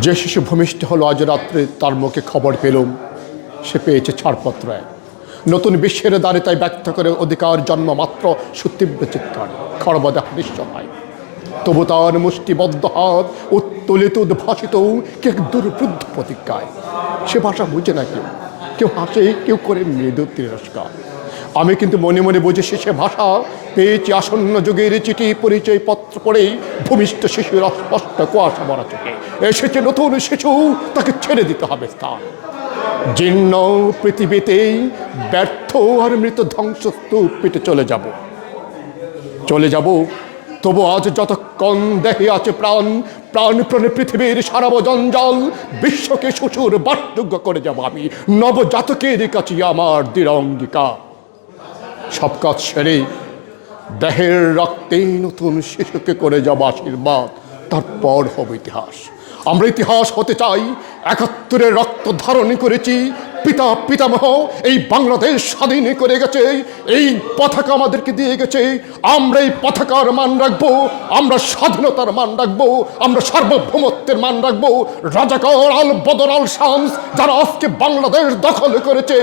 যে শিশু ভূমিষ্ঠ হলো, আজ রাত্রে তার মুখে খবর পেলুম। সে পেয়েছে ছাড়পত্র এক। নতুন বিশ্বের দ্বারে তাই ব্যক্ত করে অধিকার জন্ম মাত্র সুতীব্র চিৎকার খর্বদেহ বিশ্ব হয়। তবু তার মুষ্টিবদ্ধ হাত, উত্তোলিত উদ্ভাসিত কে দুর্বৃদ্ধ প্রতিজ্ঞায়। সে ভাষা বুঝে না কেউ। কেউ হাসে, কেউ করে মৃদু তিরস্কার। আমি কিন্তু মনে মনে বুঝেছি সে ভাষা। পেয়েছি আসন্ন যুগের চিঠি, পরিচয় পত্র পড়েই ভূমিষ্ঠ শিশুর অস্পষ্ট কুয়াশা ভরা চোখে। এসেছে নতুন শিশু, তাকে ছেড়ে দিতে হবে স্থান। জীর্ণ পৃথিবীতেই ব্যর্থ আর মৃত ধ্বংসস্তূপ পেটে চলে যাব। চলে যাব, তবু আজ যতক্ষণ দেহে আছে প্রাণ প্রাণ প্রাণে পৃথিবীর সারাব জঞ্জাল বিশ্বকে শ্বশুর বার্ধক্য করে যাব আমি। নবজাতকের কাছে আমার দৃঢ় অঙ্গীকার। সব কাজ সেরে দেহের রক্তেই নতুন শিশুকে করে যাব আশীর্বাদ, তারপর হবে ইতিহাস। আমরা ইতিহাস হতে চাই, একাত্তরে রক্ত ধারণ করেছি পিতা, পিতামহ এই বাংলাদেশ স্বাধীন করে গেছে, এই পতাকা আমাদেরকে দিয়ে গেছে, আমরা এই পতাকার মান রাখব, আমরা স্বাধীনতার মান রাখব, আমরা সার্বভৌমত্বের মান রাখব। রাজাকর আল বদর আল শামস, যারা আজকে বাংলাদেশ দখল করেছে,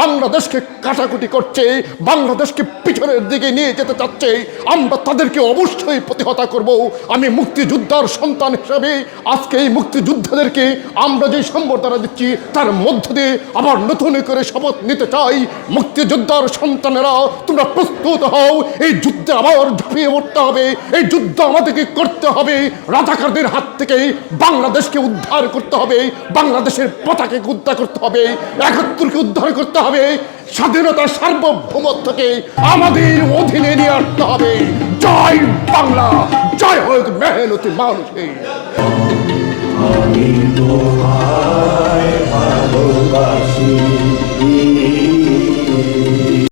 বাংলাদেশকে কাটাকুটি করছে, বাংলাদেশকে পিছনের দিকে নিয়ে যেতে চাচ্ছে, আমরা তাদেরকে অবশ্যই প্রতিহতা করব। আমি মুক্তিযোদ্ধার সন্তান হিসাবে আজকে এই মুক্তিযোদ্ধাদেরকে আমরা যে সম্বর্ধনা দিচ্ছি, তার মধ্য দিয়ে আবার নতুন করে শপথ নিতে চাই। মুক্তিযোদ্ধার সন্তানেরা, তোমরা প্রস্তুত হও। এই যুদ্ধে আবার ঝাঁপিয়ে পড়তে হবে। এই যুদ্ধ আমাদেরকে করতে হবে। রাজাকারদের হাত থেকে বাংলাদেশকে উদ্ধার করতে হবে। বাংলাদেশের পতাকাকে উদ্ধার করতে হবে। একাত্তরকে উদ্ধার করতে হবে। স্বাধীনতার সার্বভৌমত্বকে আমাদের অধীনে নিয়ে আসতে হবে। জয় বাংলা! জয় হোক মেহনতি মানুষের।